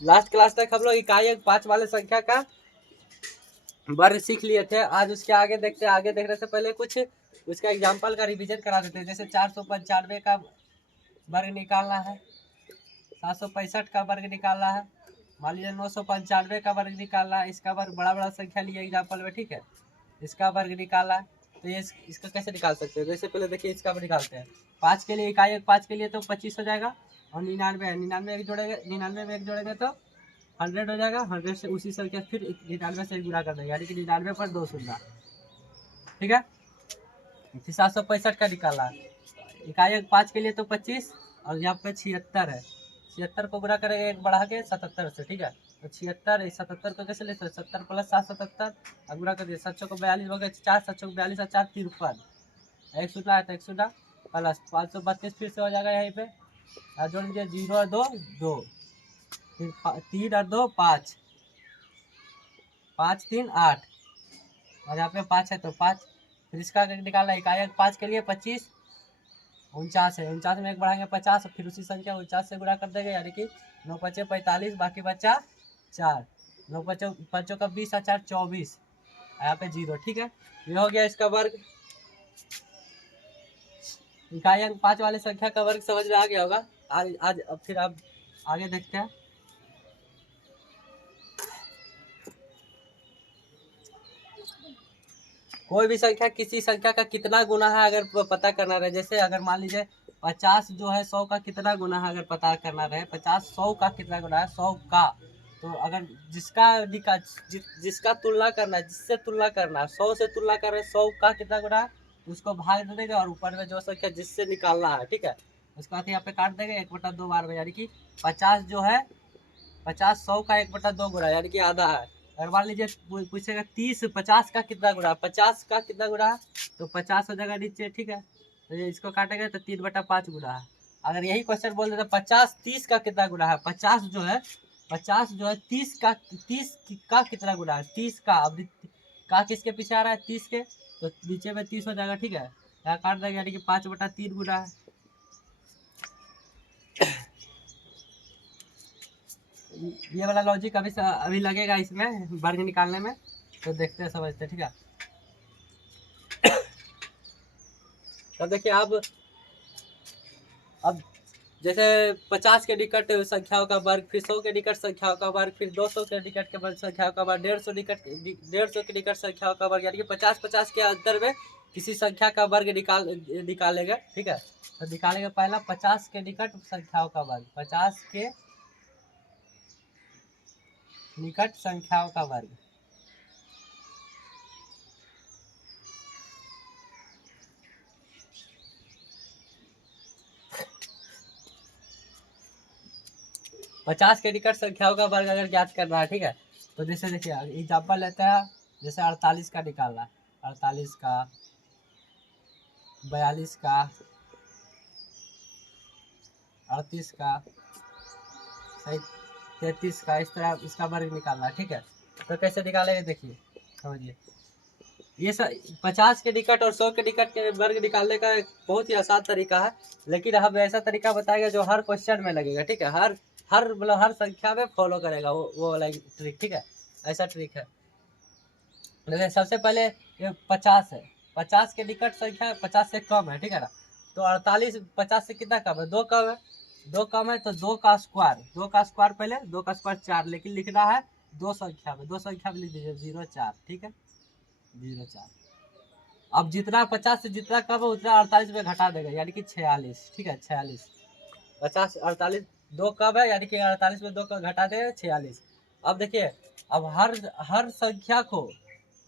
Last class तक हम लोग इकाई 5 वाले संख्या का वर्ग सीख लिए थे। आज उसके आगे देखते हैं। आगे देखने से पहले कुछ उसका एग्जाम्पल का रिवीजन करा देते हैं। जैसे 495 का वर्ग निकालना है, 765 का वर्ग निकालना है, मान लीजिए 995 का वर्ग निकालना है। इसका वर्ग बड़ा बड़ा संख्या लिया एग्जाम्पल में, ठीक है। इसका वर्ग निकालना है तो ये इसका कैसे निकाल सकते हैं? जैसे पहले देखिए इसका निकालते हैं। 5 के लिए इकाई 5 के लिए तो 25 हो जाएगा, और 99 है, 99 एक जोड़ेंगे, 99 में एक जोड़ेंगे तो 100 हो जाएगा। 100 से उसी संख्या फिर 99 से गुणा कर देंगे, यानी कि 99 पर 2 शून्य, ठीक है। फिर 765 का निकालना है। इकाई 5 के लिए तो 25, और यहाँ पे 76 है। 76 को गुणा करेंगे एक बढ़ा के 77 से, ठीक है। तो 76 77 को कैसे लेते हैं? 70 प्लस 777 और गुणा कर दिए। 7 को 42 हो गया, 4 7 को 42 और 4 53, एक शून्य है तो एक शून्य प्लस 532 फिर से हो जाएगा यहीं पे। और जोड़ दीजिए 0 और 2 2, फिर 3 और 2 5, 5 3 8, और यहाँ पे 5 है तो 5। फिर इसका निकालना है। इकाई 5 के लिए 25 49 है, 49 में एक बढ़ाएंगे 50, फिर उसी संख्या 49 से गुणा कर देंगे, यानी कि 9 5 45, बाकी बचा 4, 9 5 का 20 और 4 24, यहाँ पे 0, ठीक है। ये हो गया इसका वर्ग। इकाई 5 वाले संख्या का वर्ग समझ में आ गया होगा। आज अब फिर आप आगे देखते हैं। कोई भी संख्या किसी संख्या का कितना गुना है अगर पता करना रहे, जैसे अगर मान लीजिए 50 जो है 100 का कितना गुना है, अगर पता करना रहे 50 100 का कितना गुना है 100 का, तो अगर जिसका तुलना करना है, जिससे तुलना करना है, 100 से तुलना कर रहे 100 का कितना गुना है, उसको भाग दे देंगे और ऊपर में जो संख्या जिससे निकालना है, ठीक है, उसका यहाँ पे काट देंगे 1/2 बार में, यानी कि 50 जो है 50 100 का 1/2 गुना, यानी कि आधा है। अगर मान लीजिए पूछेगा 30 50 का कितना गुना, 50 का कितना गुना है, तो 50 हो जाएगा नीचे, ठीक है। तो ये इसको काटेंगे तो 3/5 गुना है। अगर यही क्वेश्चन बोल देते 50 30 का कितना गुना है, 50 जो है 30 का कितना गुना है, 30 का। अब का किसके पीछे आ रहा है? 30 के, तो नीचे में 30 हो जाएगा, ठीक है। यहाँ काट देंगे, यानी कि 5/3 गुना है। ये वाला लॉजिक अभी लगेगा इसमें वर्ग निकालने में, तो देखते हैं समझते हैं, ठीक है। तो देखिए अब जैसे 50 के निकट संख्याओं का वर्ग, फिर 100 के निकट संख्याओं का वर्ग, फिर 200 के निकट के वर्ग संख्याओं का वर्ग, 150 के निकट संख्याओं का वर्ग, यानी कि 50-50 के अंतर में किसी संख्या का वर्ग निकालेंगे, ठीक है। तो निकालेंगे पहला 50 के निकट संख्याओं का वर्ग, 50 के निकट संख्याओं का वर्ग। पचास के निकट संख्याओं का वर्ग अगर ज्ञात करना है, ठीक है। तो जैसे देखिए एग्जाम्पल लेते हैं, जैसे 48 का निकालना है, 48 का, 42 का, 38 का, 33 का, इस तरह इसका वर्ग निकालना है, ठीक है। तो कैसे निकालेंगे देखिए, समझिए। ये 50 के निकट और 100 के निकट के वर्ग निकालने का एक बहुत ही आसान तरीका है, लेकिन हम ऐसा तरीका बताएंगे जो हर क्वेश्चन में लगेगा, ठीक है। हर हर मतलब हर संख्या में फॉलो करेगा वो वाला ट्रिक, ठीक है। ऐसा ट्रिक है। देखिए सबसे पहले ये 50 है, 50 के निकट संख्या 50 से कम है, ठीक है ना। तो 48 50 से कितना कम है? 2 कम है, 2 कम है तो 2 का स्क्वायर, 2 का स्क्वायर पहले 2 का स्क्वायर 4, लेकिन लिखना है दो संख्या में, दो संख्या में लिख दीजिए 0 4, ठीक है, 0 4। अब जितना 50 से जितना कम है उतना 48 में घटा देगा, यानी कि 46, ठीक है, 46। 50 48 दो कम है, यानी कि 48 में 2 का घटा दे 46। अब देखिए, अब हर हर संख्या को,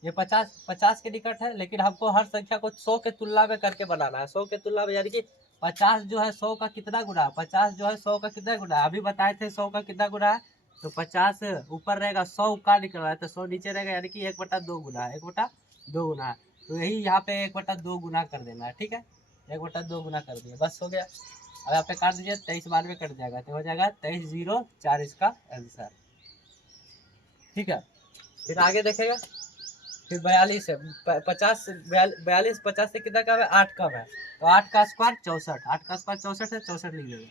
ये 50 के निकट है, लेकिन हमको हर संख्या को 100 के तुलना में करके बनाना है, 100 के तुलना में, यानी कि 50 जो है 100 का कितना गुना है, 50 जो है 100 का कितना गुना है, अभी बताए थे 100 का कितना गुना है। तो 50 ऊपर रहेगा, 100 का निकल रहा है तो 100 नीचे रहेगा, यानी कि 1/2 गुना है, 1/2 गुना है। तो यही यहाँ पे 1/2 गुना कर देना है, ठीक है। 1/2 गुना कर दिया, बस हो गया। अब यहाँ पे काट दीजिए, 23 बार में कट जाएगा, तो हो जाएगा 23/0 4 इसका आंसर, ठीक है। फिर आगे देखेगा, फिर 42 है, 50 42 50 से कितना कम है? 8 कम है, तो 8 का स्क्वायर 64, 8 का स्क्वायर 64 है, 64 लिख देगा।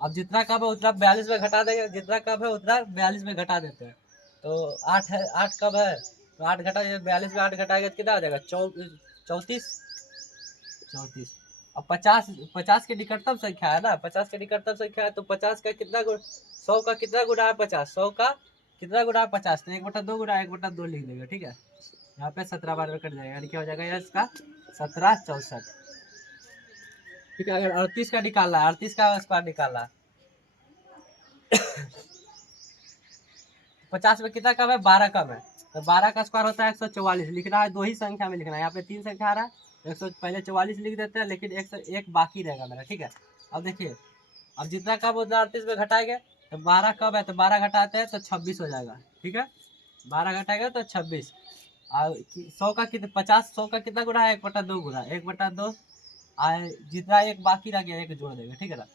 अब जितना कम है उतना 42 में घटा देंगे, जितना कम है उतना 42 में घटा देते हैं। तो 8 है, 8 कम है तो 8 घटा 42 में 8 घटाएंगे तो कितना हो जाएगा 34। 34। अब 50, 50 की निकटतम संख्या है ना, 50 की निकटतम संख्या है तो 50 का कितना 100 का कितना गुना है 50, 100 का कितना गुना है 50, तो 1/2 गुना 1/2 लिख देंगे। ठीक है, यहाँ पे 17 बार में कट जाएगा, यानी क्या हो जाएगा इसका 17 64। ठीक है, अगर 38 का निकालना है, 38 का स्क्वायर निकालना है, 50 में कितना कम है 12 कम है, तो 12 का स्क्वायर होता है 144। लिखना है दो ही संख्या में लिखना है, यहाँ पे 3 संख्या आ रहा है 100, पहले 44 लिख देते हैं, लेकिन 101 बाकी रहेगा मेरा। ठीक है, अब देखिए, अब जितना कम उतना 38 में घटाएंगे, तो 12 कम है तो 12 घटाते हैं तो 26 हो जाएगा। ठीक है, 12 घटाएंगे तो 26। और 100 का कितना 50, 100 का कितना गुना है 1/2 गुना 1/2, जितना एक बाकी रह गया एक जोड़ देंगे। ठीक है ना,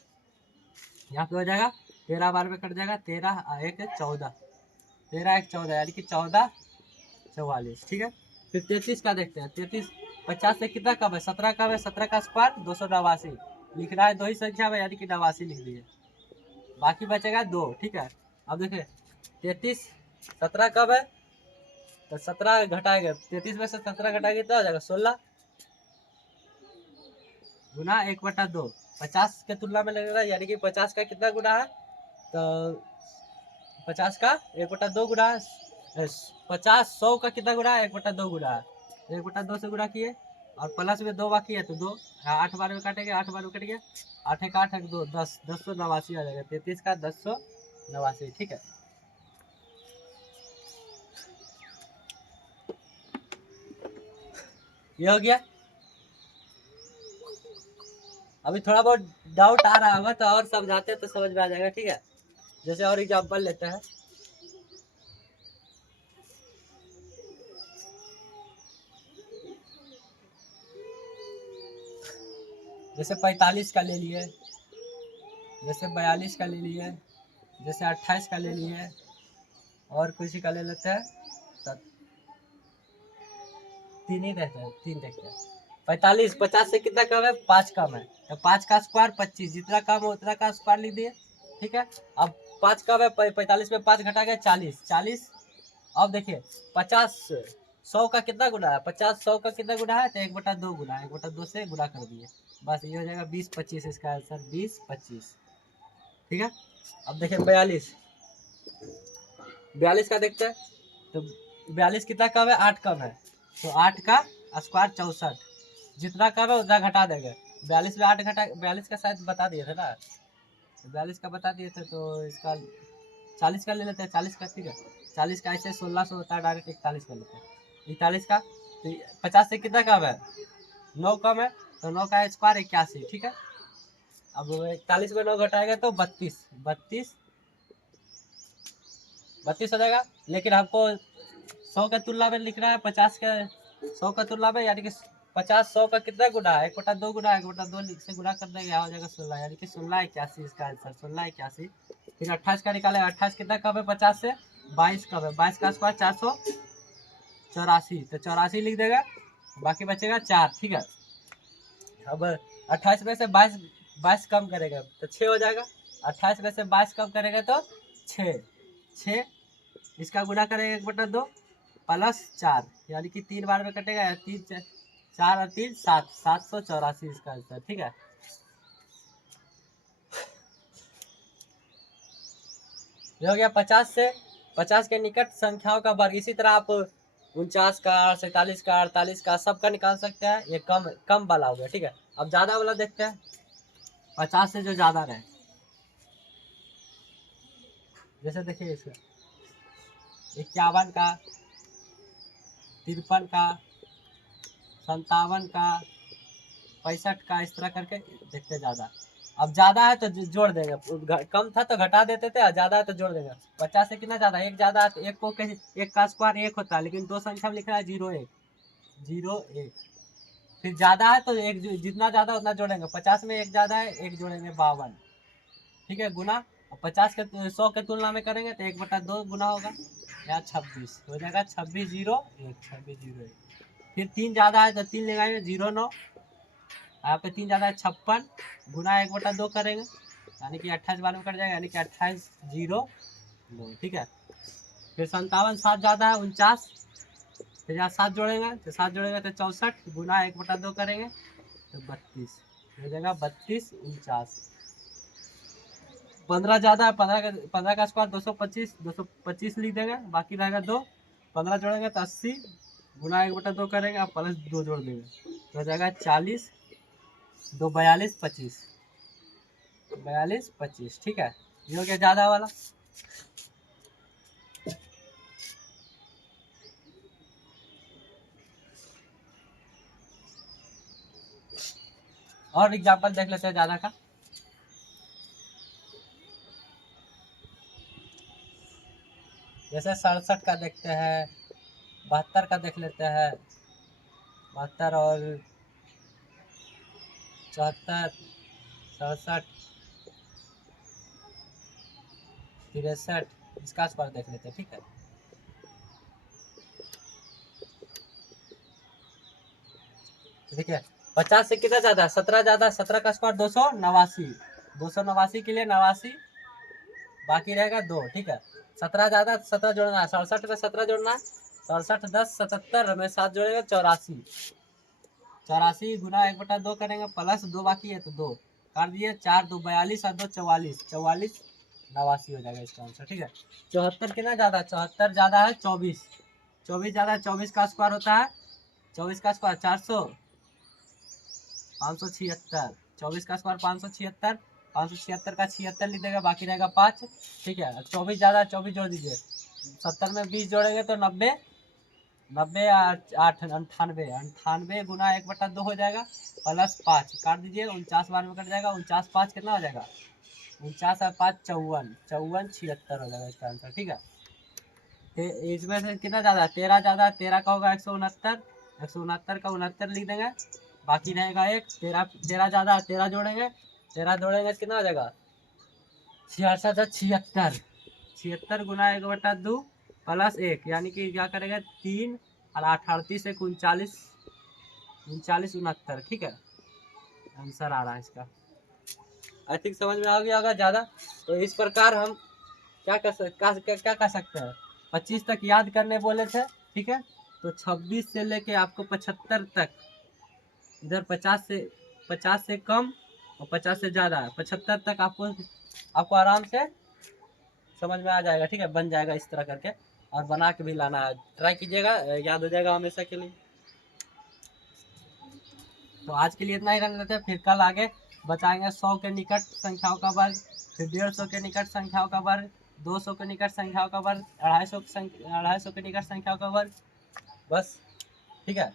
यहाँ पे हो जाएगा 13 बार में कट जाएगा, 13 1 14, 13 1 14 यानी कि 14 44। ठीक है, फिर 33 का देखते हैं, 33 50 से कितना कम है 17 कम है, 17 का स्क्वायर 289 लिखना है दो ही संख्या में, यानी कि 89 लिख दिए, बाकी बचेगा 2। ठीक है, अब देखिए 33 17 कब है तो 17 घटाएंगे, 33 में से 17 घटाएंगे तो हो जाएगा 16 गुना 1/2, 50 के तुलना में लगेगा, यानी कि 50 का कितना गुना है तो 50 का 1/2 गुना है, 50 100 का कितना गुना है 1/2 गुना है, 1/2 से गुना किए और प्लस में 2 बाकी है तो 2, 8 बार में काटेंगे, 8 बार में कट गया, 8 एक 8 एक 2 10, 1089 आ जाएगा, 33 का 1089। ठीक है, ये हो गया। अभी थोड़ा बहुत डाउट आ रहा होगा तो और समझाते हैं तो समझ में आ जाएगा। ठीक है, जैसे और एग्जांपल लेते हैं, जैसे 45 का ले लिए, जैसे 42 का ले लिए, जैसे 28 का ले लिए, और किसी का ले लेते हैं, तीन ही रहते हैं, तीन देखते हैं। 45 50 से कितना कम है 5 कम है, तो 5 का स्क्वायर 25, जितना कम हो उतना का स्क्वायर लिख दिए। ठीक है, अब 5 कम है 45 में 5 घटा गया 40, 40। अब देखिए 50 100 का कितना गुना है 50 100 का कितना गुना है तो 1/2 गुना, 1/2 से गुना कर दिए, बस ये हो जाएगा 20 25, इसका आंसर 20 25। ठीक है, अब देखिए 42, 42 का देखते हैं, तो 42 कितना कम है 8 कम है, तो 8 का स्क्वायर 64, जितना कम है उतना घटा देंगे। 42 में 8 घटा, 42 का शायद बता दिए थे ना, 42 का बता दिए थे, तो इसका 40 का ले लेते हैं, 40 का। ठीक है, 40 का ऐसे 1600 होता है, डायरेक्ट 41 का लेते हैं, 41 का, तो 50 से कितना कम है 9 कम है, तो 9 का स्क्वायर 81। ठीक है, अब 41 में 9 घटाएगा तो 32, 32 32 हो जाएगा, लेकिन हमको 100 के तुलना में लिखना है 50 के, 100 का तुलना में, यानी कि 50 100 का कितना गुना है 1/2 गुना, 1/2 से गुना कर देंगे, हो जाएगा 16, यानी कि 16 81 इसका आंसर 16 81। फिर 28 का निकाले, 28 कितना कम है 50 से 22 कम है, 22 का स्क्वायर 484, तो 84 लिख देगा, बाकी बचेगा 4। ठीक है, अब 28 में से 22 22 कम करेगा तो 6 हो जाएगा, 28 में से 22 कम करेगा तो 6, 6 इसका गुना करेंगे 1/2 प्लस 4, यानी कि 3 बार में कटेगा, 3 4 और 3 7, 784 इसका आंसर। ठीक है, ये हो गया 50 से 50 के निकट संख्याओं का वर्ग। इसी तरह आप 49 का 47 का 48 का सबका निकाल सकते हैं, ये कम कम वाला हो गया। ठीक है, अब ज्यादा वाला देखते हैं, 50 से जो ज्यादा रहे, जैसे देखिए इसका 51 का 53 का 57 का 65 का, इस तरह करके देखते ज्यादा। अब ज्यादा है तो जोड़ देंगे, कम था तो घटा देते थे, ज्यादा है तो जोड़ देंगे। 50 से कितना ज्यादा, एक ज्यादा है तो एक को कैसे, एक का स्क्वायर 1 होता है, लेकिन दो संख्या में लिख रहा है 0 1 0 1। फिर ज्यादा है तो एक जितना ज्यादा उतना जोड़ेंगे, 50 में एक ज्यादा है एक जोड़ेंगे 52। ठीक है, गुना 50 के 100 के तुलना में करेंगे तो 1/2 गुना होगा, या 26 हो जाएगा, 26 0 1 26 0 1। फिर 3 ज्यादा है तो 3 लगाएंगे 0 9, यहाँ पे 3 ज्यादा है 56 गुना 1/2 करेंगे, यानी कि 28 बार में कट जाएगा, यानी कि 28 0 2, ठीक है। फिर 57 7 ज़्यादा है 49, फिर यहाँ 7 जोड़ेंगे तो 7 जोड़ेंगे तो 64 गुना 1/2 करेंगे तो 32 हो जाएगा, 32 49। 15 ज़्यादा है, 15 का स्क्वायर 225, 225 लिख देंगे, बाकी रहेगा 2, 15 जोड़ेंगे तो 80 गुना 1/2 करेंगे, आप प्लस 2 जोड़ देंगे तो हो जाएगा 40, 2 42 25, 42 25, ठीक है। ये हो गया ज़्यादा वाला। और एग्जाम्पल देख लेते हैं ज़्यादा का। जैसे 67 का देखते हैं, 72 का देख लेते हैं, 72 और 74, 67, 63, इसका स्क्वायर देख लेते हैं, ठीक है। ठीक है, 50 से कितना ज़्यादा, 17 ज़्यादा, 17 का स्क्वायर 289, 289 के लिए 89 बाकी रहेगा 2, ठीक है। 17 ज़्यादा, 17 जोड़ना है, 67 में 17 जोड़ना है, 67 10 77 में 7 जोड़ेगा 84, 84 गुना 1/2 करेंगे, प्लस 2 बाकी है तो 2 काट दिए, 4 2 42 और 2 44, 44 89 हो जाएगा इसका आंसर, ठीक है। 74 कितना ज़्यादा, 74 ज़्यादा है 24, 24 ज़्यादा, 24 का स्क्वायर होता है, 24 का स्क्वायर 400, 576, 24 का स्क्वायर 576, 576 का 76 लिख देगा, बाकी रहेगा 5, ठीक है। 24 ज़्यादा, 24 जोड़ दीजिए, 70 में 20 जोड़ेंगे तो 90, 90 8 98, 98 गुना 1/2 हो जाएगा, प्लस 5 काट दीजिए, 49 बार में कट जाएगा, 49 5 कितना हो जाएगा, 49 और 5 54, 54 76 हो जाएगा इसका आंसर, ठीक है। इसमें से कितना ज़्यादा है, 13 ज़्यादा है, 13 का होगा 169, 169 का 69 लिख देंगे, बाकी रहेगा 1, 13 13 ज़्यादा है, 13 जोड़ेंगे, 13 जोड़ेंगे कितना हो जाएगा, 66 76, 76 गुना 1/2 प्लस 1, यानी कि क्या करेंगे 3 और 8 38 एक 39, 39 69, ठीक है। आंसर आ रहा है इसका, आई थिंक समझ में आ गया होगा ज़्यादा। तो इस प्रकार हम क्या कर सकते हैं, 25 तक याद करने बोले थे, ठीक है। तो 26 से लेके आपको 75 तक, इधर 50 से कम और 50 से ज़्यादा, 75 तक आपको आराम से समझ में आ जाएगा, ठीक है, बन जाएगा इस तरह करके, और बना के भी लाना है, ट्राई कीजिएगा, याद हो जाएगा हमेशा के लिए। तो आज के लिए इतना ही रख लेते हैं, फिर कल आगे बताएंगे 100 के निकट संख्याओं का वर्ग, फिर 150 के निकट संख्याओं का वर्ग, 200 के निकट संख्याओं का वर्ग, 250 के निकट संख्याओं का वर्ग, बस, ठीक है।